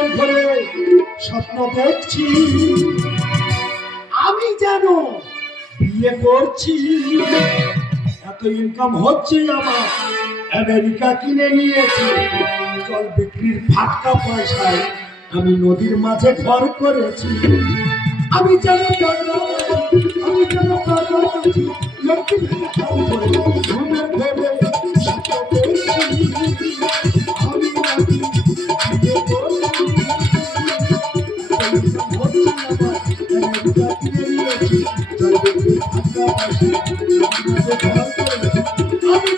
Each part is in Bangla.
দিনের ঘরে স্বপ্ন দেখছি আমি যেন বিয়ে করছি, এত ইনকাম হচ্ছে আমার, আমেরিকা কিনে নিয়েছি, জল বিক্রির ফাটকা পয়সায় আমি নদীর মাঝে ঘর করেছি। আমি যেন আমি যেন লক্ষ্মী ভেবে খাও করে ঘুমের ভেবে স্বপ্ন দেখছি আমি নাকি বিয়ে করছি, আমেরিকা কিনে নিয়েছি, জল বিক্রির ফাটকা পয়সায় আমি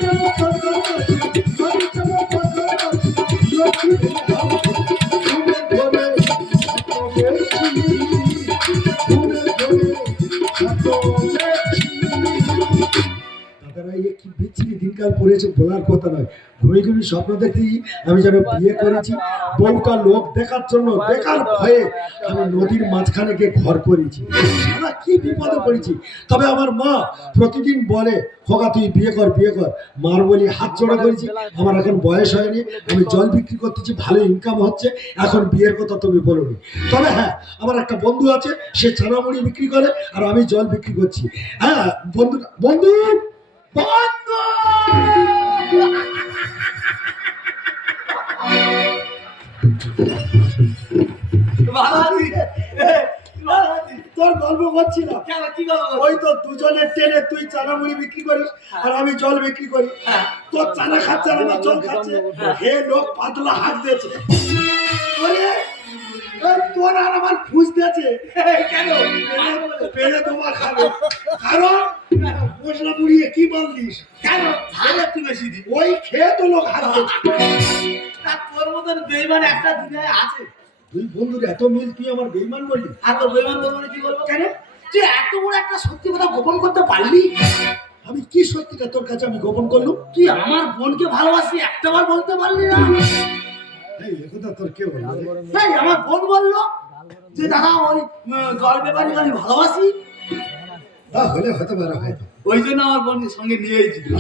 যেন পড়েছে বলার কথা নয়। ঘুরে ঘুরে স্বপ্ন দেখছি আমি যেন বিয়ে করেছি, বউটা লোক দেখার জন্য দেখার ভয়ে আমি নদীর মাঝখানে গিয়ে ঘর করেছি। কি বিপদে পড়েছি। তবে আমার মা প্রতিদিন বলে খোকা তুই বিয়ে কর বিয়ে কর, মার বলি হাত জোড়া করেছি। আমার এখন বয়স হয়নি, আমি জল বিক্রি করতেছি, ভালো ইনকাম হচ্ছে, এখন বিয়ের কথা তুমি বলোনি। তবে হ্যাঁ, আমার একটা বন্ধু আছে, সে ছানামুড়ি বিক্রি করে আর আমি জল বিক্রি করছি। হ্যাঁ বন্ধু বন্ধু বন্ধু তোর গল্প করছিলাম, ওই তো দুজনের ট্রেনে তুই চানামুড়ি বিক্রি করিস আর আমি জল বিক্রি করি। তোর চানা খাচ্ছে আর আমার জল খাচ্ছে, হে লোক পাতলা হাত দিয়েছে, তোর আর আমার খুঁজ দিয়েছে কেন পেরে তোমার খাবে, কারণ মশলা মুড়িয়ে কি বললিস কেন ঝাল একটু বেশি দি, ওই খেয়ে তো লোক হাত তোর মতন বেইমান একটা দুনিয়ায় আছে। তুই বন্ধুর এত মিল, তুই আমার বেইমান বললি? আর তোর বেইমান বলবো না কি বলবো কেন? তুই এত বড় একটা সত্যি কথা গোপন করতে পারলি। আমি কি সত্যিটা তোর কাছে আমি গোপন করলুম? তুই আমার বোনকে ভালোবাসি একটাবার বলতে পারলি না। এই কথা তোর কে বলল? এই আমার বোন বললো যে দাদা ওই জল ব্যাপারীকে আমি ভালোবাসি। হলে হতে পারে হয়তো, ওই জন্য আমার বোনের সঙ্গে নিয়ে এসেছিল।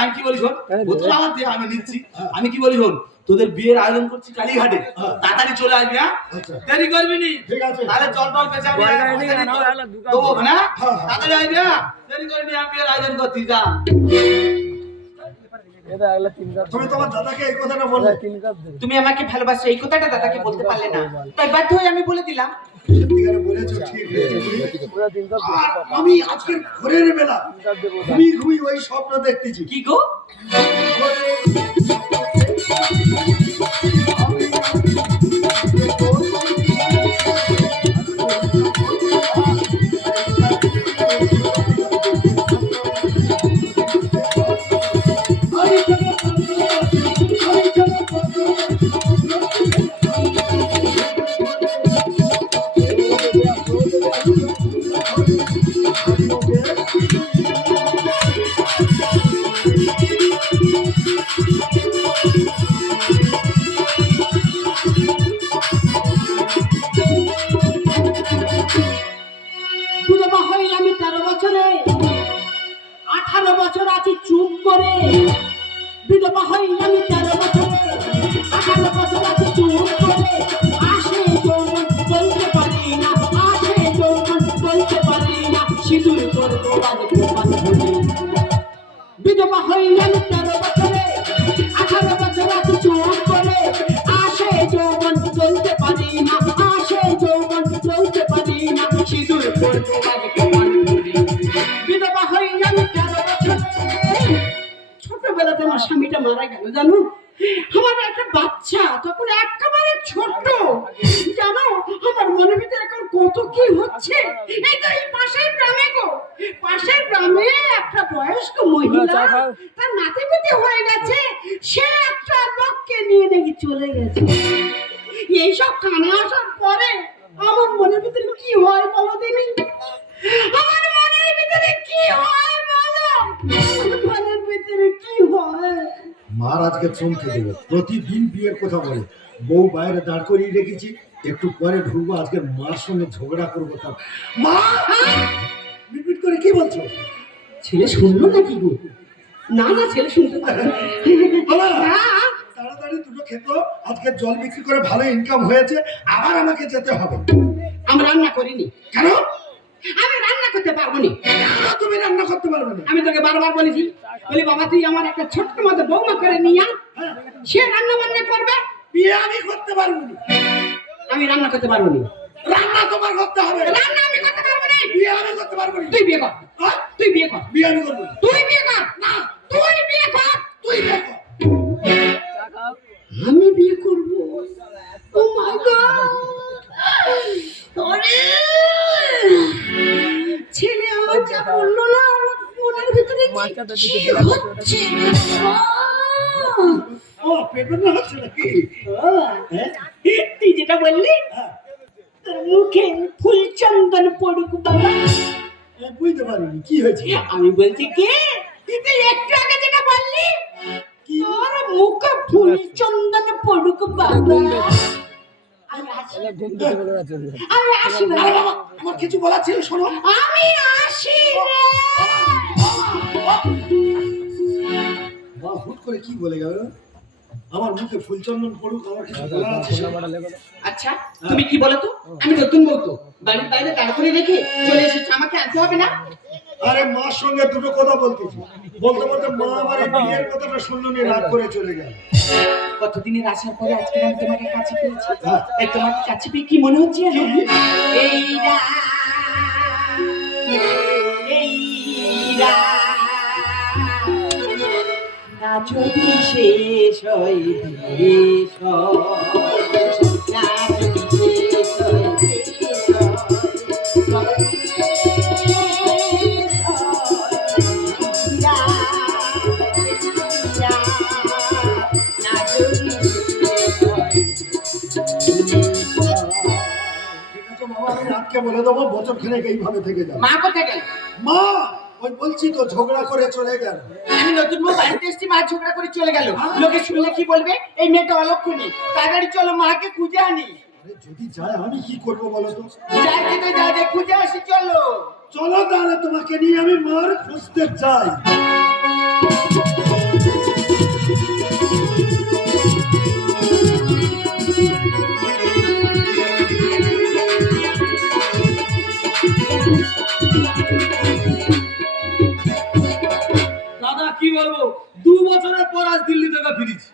আমি কি বলি শোন, বোতল আমার দিয়ে আমি নিচ্ছি। আমি কি বলি শোন, তোদের বিয়ের আয়োজন করছি কালীঘাটে, তাড়াতাড়ি চলে আসবি। হ্যাঁ দেরি করবি নি, ঠিক আছে? তাহলে জল টল পেঁচে আমি দেবো না, তাড়াতাড়ি আসবি। হ্যাঁ দেরি করবি, আমি বিয়ের আয়োজন করছি। যা তুমি তোমার দাদাকে এই কথাটা বললে, তুমি আমাকে ভালোবাসো এই কথাটা দাদাকে বলতে পারলে না, তাই বাধ্য হয়ে আমি বলে দিলাম। সত্যিকারে বলেছো, ঠিক আমি আজকে ঘরের বেলা ঘুমি ওই স্বপ্ন দেখতেছি। কি গো? বিধবা হইলাম 13 বছরে, 18 বছর আছি চুপ করে, আসে যৌবন চলতে পারি না, আসে যৌবন চলতে পারি না, সিঁদুর পরবো বাজে প্রমাণ করি। বিধবা হইলাম 13 বছরে। ছোটবেলাতে আমার স্বামীটা মারা গেল জানো, আমার একটা বাচ্চা তখন একেবারে ছোট জানো। আমার মনের ভিতরে এখন কত কি হচ্ছে। এই তো এই পাশের গ্রামে গো, পাশের গ্রামে একটা বয়স্ক মহিলা, তার নাতিপুতি হয়ে গেছে, সে একটা লোককে নিয়ে নাকি চলে গেছে। এইসব কানে আসার পরে আমার মনের ভিতরে কি হয় বলো দিনি, আমার মনের ভিতরে কি হয় বলো, মনের ভিতরে কি হয়। মহারাজ আজকে চমকে দেবো। প্রতিদিন বিয়ের কথা বলে, বউ বাইরে দাঁড় করিয়ে রেখেছি, একটু পরে ঢুকবো, আজকে মার সঙ্গে ঝগড়া করবো। তার মা মিটমিট করে কি বলছো? ছেলে শুনলো নাকি গো? না না, ছেলে শুনতে পারে না। বাবা, না, তাড়াতাড়ি দুটো খেত, আজকে জল বিক্রি করে ভালো ইনকাম হয়েছে, আবার আমাকে যেতে হবে। আমি রান্না করিনি। কেন? আমি রান্না করতে পারবো না। কেন তুমি রান্না করতে পারবে না? আমি তোকে বারবার বলেছি, বলি বাবা তুই আমার একটা ছোট্ট মতো বৌমা করে নিয়ে আয়, হ্যাঁ, সে রান্না বান্না করবে। বিয়ে আমি করতে পারবো না। আমি রান্না করতে পারবো না। রান্না তোমার করতে হবে। রান্না আমি করতে পারবো না। বিয়ে আমি করতে পারবো না। তুই বিয়ে কর, হ্যাঁ? তুই বিয়ে কর, বিয়ে আমি করবো না। তুই বিয়ে কর, না, তুই বিয়ে কর। তুই বিয়ে কর। আমি বিয়ে করব। ও মাই গড, আরে ছেলে আমার যা বললো না, আমার মনের ভিতরে কি হচ্ছে বাবা? ও পেট ব্যথা হচ্ছে নাকি? হ্যাঁ? তুই যেটা বললি, হ্যাঁ, তোর মুখে ফুল চন্দন পড়ুক বাবা। আমি বুঝতে পারিনি কি হয়েছে। আমি বলছি কি, তুই একটু আগে যেটা বললি, তোর মুখে ফুল চন্দন পড়ুক বাবা। আমি আসি। আমি আসি আরে বাবা। বাবা, আমার কিছু বলার ছিল, শোনো। আমি আসি রে। মা হুট করে কি বলে গেল? আমার মুখে ফুলচন্দন পড়ুক, আমার কিছু বলার আছে শোনো। আচ্ছা তুমি কি বলো তো, আমি নতুন বউ তো, বাড়ির বাইরে দাঁড় করে রেখে চলে এসেছি, আমাকে আনতে হবে না? আরে মার সঙ্গে দুটো কথা বলতেছি, বলতে বলতে মা আমার এই বিয়ের কথাটা শুনলো নিয়ে রাগ করে চলে গেল। কতদিনের আসার পরে আজকে আমি তোমাকে কাছে পেয়েছি। হ্যাঁ। তাই তোমাকে কাছে পেয়ে কি মনে হচ্ছে জানো? এই রাত, এই রাত, না যদি শেষ হয় বেশ হয়, না যদি শেষ হয় বেশ হয়, তবে শেষ হয় রাত, রাত, না যদি শেষ হয় বেশ হয়। ঠিক আছে বাবা, আমি রাতকে বলে দেবো বছরখানেক এইভাবে থেকে যাবে। মা কোথায় গেল? মা ওই বলছি তো ঝগড়া করে চলে গেল। আমি নতুন বউ বাড়িতে এসেছি, মা ঝগড়া করে চলে গেল। লোকে শুনলে কি বলবে? এই মেয়েটা অলক্ষণী। তাড়াতাড়ি চলো মাকে খুঁজে আনি। আরে যদি যায় আমি কি করবো বলো তো? যাইতে তো যাই, খুঁজে আসি চলো। চলো তাহলে তোমাকে নিয়ে আমি মার খুঁজতে চাই। দাদা কি বলবো, 2 বছরের পর আজ দিল্লি থেকে ফিরেছি।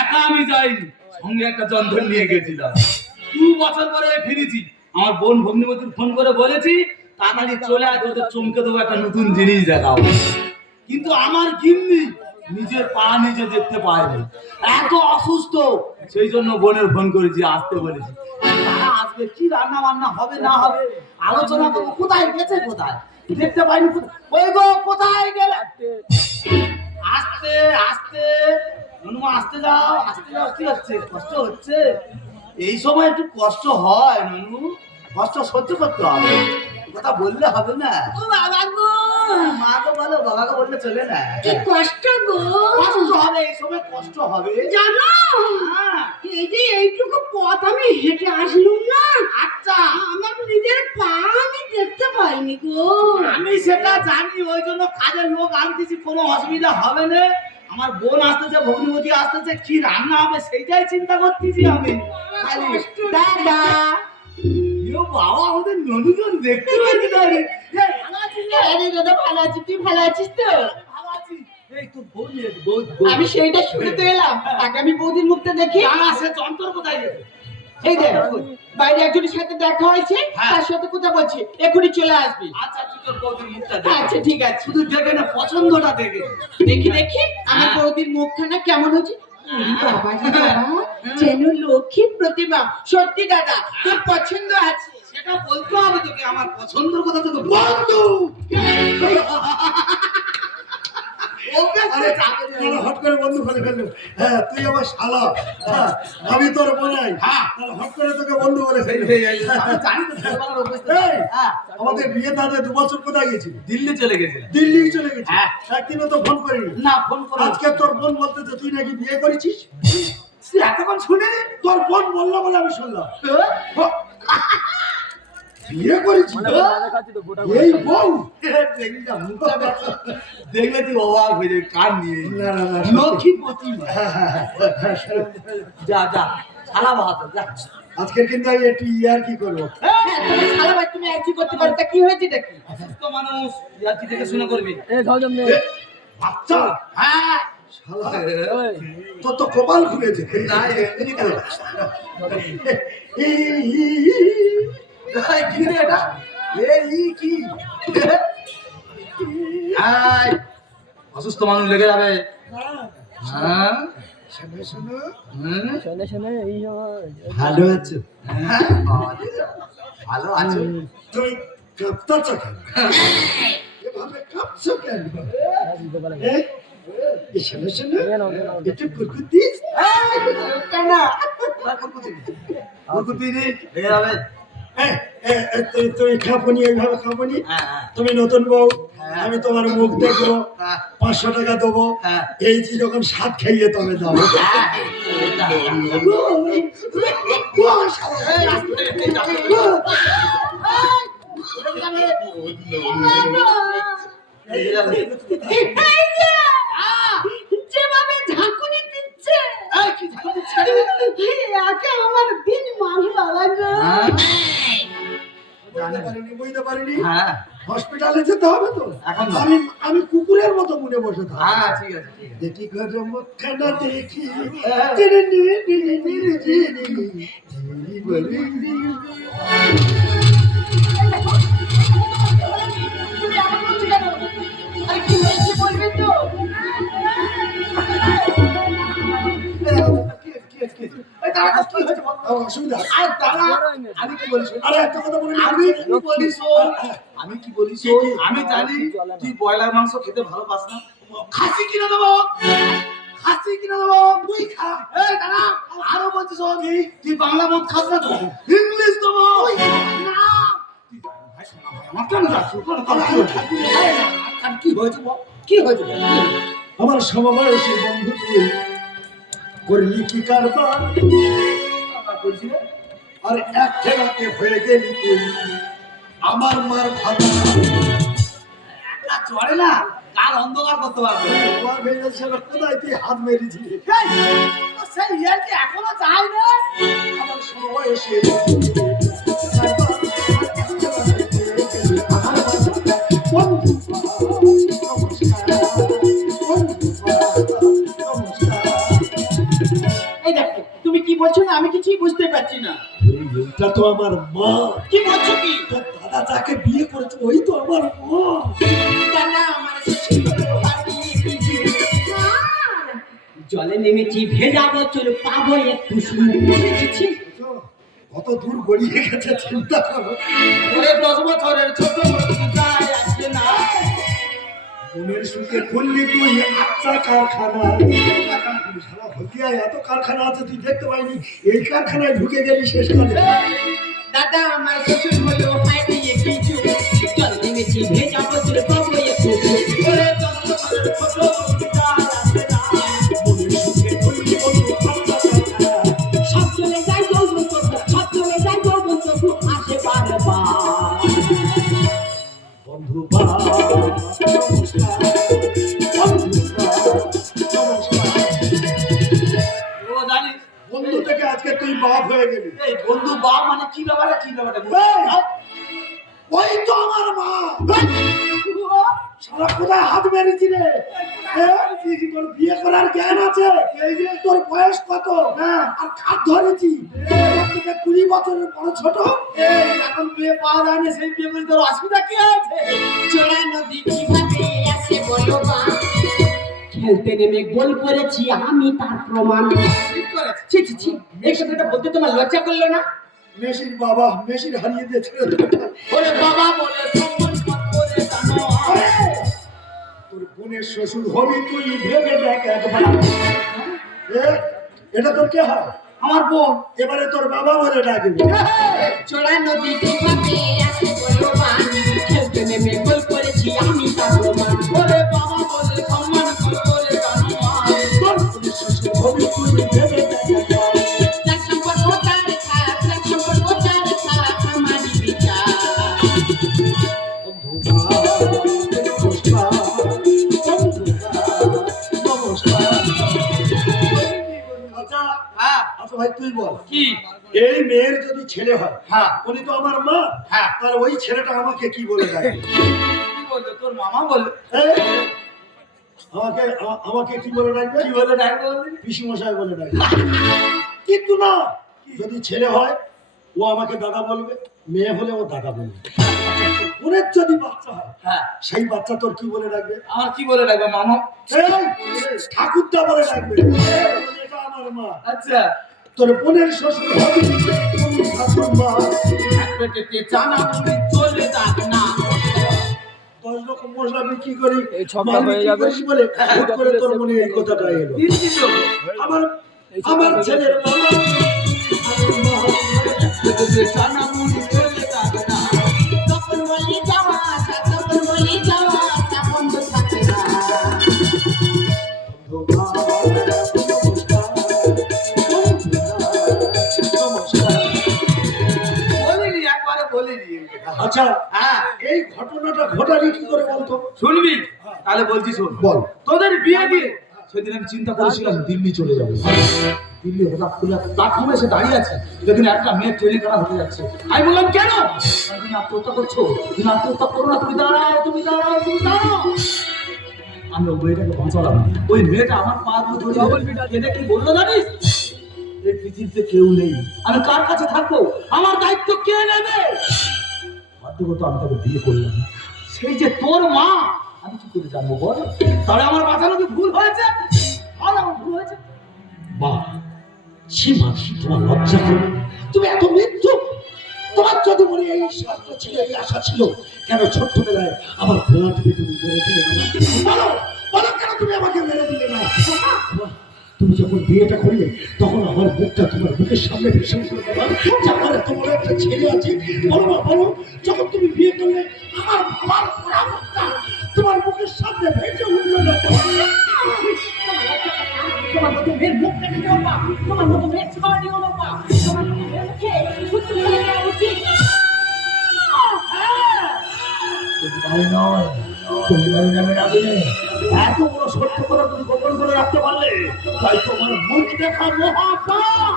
একা আমি যাইনি, সঙ্গে একটা যন্ত্র নিয়ে গেছিলাম। 2 বছর পরে ফিরেছি। আমার বোন ভগ্নিপতির ফোন করে বলেছি তাড়াতাড়ি চলে আয়, তোদের চমকে দেবো, একটা নতুন জিনিস দেখাও। কিন্তু আমার গিন্নি নিজের পা নিজে দেখতে পায়নি, এত অসুস্থ। সেই জন্য বোনের ফোন করেছি, আসতে বলেছি। তারা আসবে, কি রান্না বান্না হবে না হবে আলোচনা করবো। কোথায় গেছে, কোথায় দেখতে পাইনি। ওই গো কোথায় গেলে? আস্তে আস্তে ননুমা, আসতে যাও, আসতে যাও। কি হচ্ছে? কষ্ট হচ্ছে? এই সময় একটু কষ্ট হয় ননু, কষ্ট সহ্য করতে হবে, কথা বললে হবে না। ও বাবা গো, মা তো বলো, বাবাকে বললে চলে না। কি কষ্ট গো। কষ্ট হবে, এই সময় কষ্ট হবে। জানো, হ্যাঁ। এই যে এইটুকু পথ আমি হেঁটে আসলুম না, আচ্ছা, আমার নিজের পা আমি দেখতে পাইনি গো। আমি সেটা জানি, ওই জন্য কাজের লোক আনতেছি, কোনো অসুবিধা হবে না। আমার বোন আসতেছে, ভগ্নিপতি আসতেছে, কি রান্না হবে সেইটাই চিন্তা করতেছি আমি। খালি দাদা, ইয়ো বাবা, আমাদের ননুজন দেখতে পাচ্ছি না রে। এই, ভালো আছিস রে? আরে দাদা ভালো আছি, তুই ভালো আছিস তো? ভালো আছি। এই তো বোন রে, বোন। আমি সেইটা শুনতে এলাম, আগামী বৌদির মুখটা দেখি। জানা সে যন্ত্র কোথায় গেছে? এই দেখ, বাইরে একজনের সাথে দেখা হয়েছে, হ্যাঁ। তার সাথে কথা বলছি, এখনই চলে আসবি। আচ্ছা, তুই তোর বৌদির মুখটা দেখ। আচ্ছা ঠিক আছে, শুধু দেখে না, পছন্দটা দেখে। দেখি দেখি আমার হ্যাঁ। বৌদির মুখখানা কেমন হচ্ছে। বাবা রে বাবা, যেন লক্ষ্মী প্রতিমা। সত্যি দাদা, তোর পছন্দ আছে। সেটা বলতে হবে তোকে, আমার পছন্দের কথা তোকে বন্ধু, ওকে আরে তাহলে হট করে বন্ধু করে ফেললো। হ্যাঁ তুই আমার শালা, হ্যাঁ আমি তোর বোনাই, হ্যাঁ। তাহলে হট করে তোকে বন্ধু বলে ফেললো। আমি জানি তো ছেলেবেলার অভ্যেস তো। এই, হ্যাঁ, আমাদের বিয়ে তাতে 2 বছর কোথায় গেছিল? দিল্লি চলে গেছিলাম। দিল্লি চলে গেছি। হ্যাঁ। একদিনও তো ফোন করিনি। না ফোন করো। আজকে তোর বোন বলতেছে তুই নাকি বিয়ে করেছিস। তুই এতক্ষণ শুনিনি? তোর বোন বললো বলে আমি শুনলাম। বিয়ে করেছিস? এই বউ? মুখটা দেখলে তুই অবাক হয়ে যাবি, কান নিয়ে না, না, না, লক্ষ্মী প্রতিমা। হ্যাঁ, হ্যাঁ, হ্যাঁ, শোনো। যা যা সালা বাহাদুর যা। আজকের কিন্তু আমি একটু ইয়ার কি করবো। হ্যাঁ তুমি শালা ভাই তুমি একই করতে পারো, তা কি হয়েছে দেখি? অসুস্থ মানুষ ইয়ার কি দেখে শুনে করবি। বাচ্চা, হ্যাঁ শালা, তোর তো কপাল খুলেছে। না এমনি তো। এই, কি রে এটা? এই কি? এই, অসুস্থ মানুষ লেগে যাবে। হ্যাঁ শোনো, শোনো, হুম? ভালো আছো? হ্যাঁ, ভালো আছো। তুমি কাঁপতাছ কেন? এভাবে কাঁপছো কেন? শোনো, শোনো, একটু কুরকুর দিস। কেন? কুকুরটি লেগে যাবে। তুমি খাবনি, এইভাবে খাবনি। হ্যাঁ, হ্যাঁ। তুমি নতুন বউ, হ্যাঁ। আমি তোমার মুখ দেখবো, হ্যাঁ, 500 টাকা দেবো। হ্যাঁ। এই যে যখন স্বাদ খাইয়ে তবে দাও। যেভাবে ঝাঁকুনি দিচ্ছে একে আমার দিন মান বাবা গো। বুঝতে পারিনি। হ্যাঁ, হসপিটালে যেতে হবে তো। এখন না। আমি কুকুরের মতো মনে বসে থাকি। হ্যাঁ, ঠিক আছে, ঠিক আছে। দেখি ঘর মুখখানা দেখি। তুমি এমন করছো কেন? আরে কি হয়েছে বলবে তো? এই দাঁড়া, কি হয়েছে বল? অসুবিধা। আর দাঁড়া, আমি কি বলি শোন। আরে একটা কথা বলি, আমি কি বলি শোন। আমি কি বলি শোন। কি? আমি জানি তুই ব্রয়লার মাংস খেতে ভালোবাস না। খাসি কিনে দেবো, খাসি কিনে দেবো, তুই খা। এই দাঁড়া, আরো বলছি শোন, তুই বাংলা মদ খাস না তো, ইংলিশ দেবো। না, তুই ভাই শোনা ভাই, আমার কেন যাচ্ছ? কি হয়েছে বল? কি হয়েছে বল? আমার সমবয়সী বন্ধু তুই করলি কি কারবার? আমার বলছি রে, আর এক ঠেলাতে হয়ে গেলি তুই আমার মার ভাতা। একা চড়ে না, কার অন্ধকার করতে পারবে। তোমার ভেঙে ছিল কোথায় তুই হাত মেরেছিলি? সেই ইয়ার কি এখনো যায় না? আমার সমবয়সী বন্ধু তুই কারবার। বন্ধু নমস্কার, বন্ধু নমস্কার। এই দেখো তুমি কি বলছো না, আমি কিছুই বুঝতে পারছি না। এটা তো আমার মা। কি বলছো কি? তোর দাদা যাকে বিয়ে করেছে ওই তো আমার মা। দাদা আমার জলে নেমেছি ভেজাবো চল পাবো একটু সুখ। কত দূর গড়িয়ে গেছে চিন্তা করো। ওরে 10 বছরের ছোট যায় আসবে না। মনের সুখে খুললি তুই আচ্ছা কারখানা। সারা হতিয়ায় এত কারখানা আছে তুই দেখতে পাইনি, এই কারখানায় ঢুকে গেলি শেষকালে। দাদা আমার শ্বশুর হলো হাই দিয়ে কিছু জলে নেমেছি ভেজাবো চল পাবো একটু সুখ। ওরে 10 বছরের ছোট যায় আসবে না। মনের সুখে খুললি বন্ধু আচ্ছা কারখানা। সব চলে যায় যৌবন তবু, সব চলে যায় যৌবন তবু আসে বারবার। বন্ধু বা নমস্কার, বন্ধু বা নমস্কার। ও জানিস, বন্ধু থেকে আজকে তুই বাপ হয়ে গেলি। এই বন্ধু বাপ মানে কি ব্যাপারটা, কি ব্যাপারটা এই, ওই তো আমার মা। সারা কোথায় হাত মেরেছি রে? তোর বিয়ে করার জ্ঞান আছে? এই যে তোর বয়স কত? হ্যাঁ, আর কাঠ ধরেছি তোর থেকে 20 বছরের বড় ছোট। এই এখন বিয়ে পাওয়া যায় না, সেই বিয়ে করে তোর অসুবিধা কি আছে? চোরা নদী কিভাবে আসে বলো মা? খেলতে নেমে গোল করেছি আমি তার প্রমাণ। ঠিক করেছে। ছি ছি ছি, এই কথাটা বলতে তোমার লজ্জা করলো না? মেসির বাবা মেসির হারিয়ে দিয়েছিল। ওরে বাবা বলে সম্মান করে জানো। তোর বোন বোনের শ্বশুর হবি তুই ভেবে দেখ একবার। এ, এটা তোর কে হয়? আমার বোন। এবারে তোর বাবা বলে ডাকবি। চোরা নদী ডুবাতে আসে বলবান, খেলতে নেমে গোল করেছি আমি তার প্রমাণ। ওরে বাবা বলে সম্মান করে জানোয়ার। তোর বোনের শ্বশুর হবি তুই ভেবে দেখ একবার। যার সম্পর্ক তার থাক, যার সম্পর্ক তার থাক, আমারই বিচার। আচ্ছা হ্যাঁ আচ্ছা ভাই তুই বল, কি? এই মেয়ের যদি ছেলে হয়, হ্যাঁ উনি তো আমার মা, হ্যাঁ। তার ওই ছেলেটা আমাকে কি বলে ডাকে? কি বললো তোর মামা বললো? এই, আমাকে আমাকে কি বলে ডাকবে? কি বলে ডাকবে বললি? পিসি মশাই বলে ডাকবে। কিন্তু না, যদি ছেলে হয় ও আমাকে দাদা বলবে, মেয়ে হলে ও দাদা বলবে। ওনের যদি বাচ্চা হয় হ্যাঁ সেই বাচ্চা তোর কি বলে ডাকবে? আমার কি বলে ডাকবে মামা? এই, ঠাকুরদা বলে ডাকবে। এটা আমার মা। আচ্ছা তোর বোনের শ্বশুর হবে শাশুড় মা। এক পেটেতে জানা মুড়ি চলে যাক না। 10 রকম মশলা বিক্রি করি, মাল বিক্রি করিস বলে হুট করে তোর মনে এই কথাটা এলো। দিচ্ছি তো। আমার আমার ছেলের বাবা আমার মা। পেটেতে জানা মুড়ি চলে যাবে না। যখন বলি যাওয়া, যখন বলি যাওয়া, তখন তো থাকে না। বলিনি, একবারে বলিনি। আচ্ছা হ্যাঁ এই ঘটনাটা ঘটালি কি করে বলতো? শুনবি? তাহলে বলছি শোন। বল। তোদের বিয়ে দিয়ে সেদিন আমি চিন্তা করেছিলাম দিল্লি চলে যাবো। দিল্লি হঠাৎ করে প্ল্যাটফর্মে এসে দাঁড়িয়ে আছে, দেখুন একটা মেয়ের ট্রেনে কাটা হতে যাচ্ছে। আমি বললাম কেন? তুমি আত্মহত্যা করছো, তুমি আত্মহত্যা করো না, তুমি দাঁড়াও, তুমি দাঁড়াও, তুমি দাঁড়াও। আমি ওই মেয়েটাকে বাঁচালাম। ওই মেয়েটা আমার পা ধরে কেঁদে কি বললো জানিস? এই পৃথিবীতে কেউ নেই, আমি কার কাছে থাকবো? আমার দায়িত্ব কে নেবে? বাধ্যগত আমি তাকে বিয়ে করলাম। সেই যে তোর মা, আমি কি করে জানবো বল? তাহলে আমার বাঁচানো কি ভুল হয়েছে? আর আমার ভুল হয়েছে? মা, সীমা, তোমার লজ্জা করে? তুমি এত মৃত্যু, তোমার যদি মনে এই স্বার্থ ছিল, এই আশা ছিল, কেন ছোট্টবেলায় আমার ভোলাটিকে তুমি মেরে দিলে না? বলো, বলো কেন তুমি আমাকে মেরে দিলে না? তুমি যখন বিয়েটা করলে তখন আমার মুখটা তোমার মুখের সামনে ভেসে উঠলো বাবা, যে আমার এত বড় একটা ছেলে আছে। বলো না, বলো, যখন তুমি বিয়ে করলে আমার আমার পোড়া মুখটা তোমার মুখের সামনে ভেসে উঠলো না? তোমার মতো মেয়ের মুখ কেটে দিও না, তোমার মতো মেয়ের ছাড় দিও না, তোমার মতো মেয়ের মুখে থুতু ফেলে দেওয়া উচিত। তাই নয়, তুমি নামে রাখলে এত বড় সত্য কথা তুমি গোপন করে রাখতে পারলে, তাই তোমার মুখ দেখা মহাপাপ।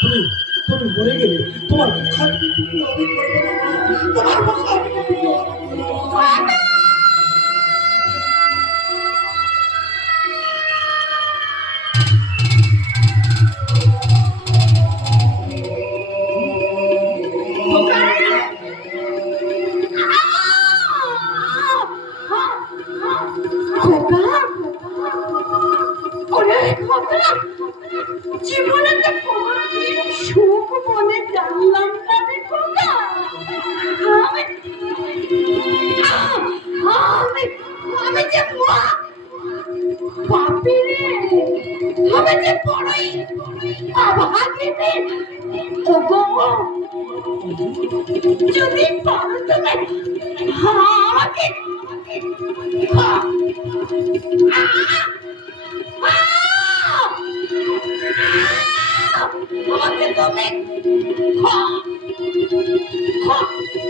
তুমি তুমি মরে গেলে তোমার মুখাগ্নিটুকু আমি করবো না, তোমার মুখাগ্নিটুকু আমি করবো না। জীবনে তো কোনোদিন সুখ বলে জানলাম না রে খোকা। আমি আমি আমি যে পাপি রে, আমি যে বড়ই অভাগিনী। ওগো, যদি পারো তুমি আমাকে আমাকে তুমি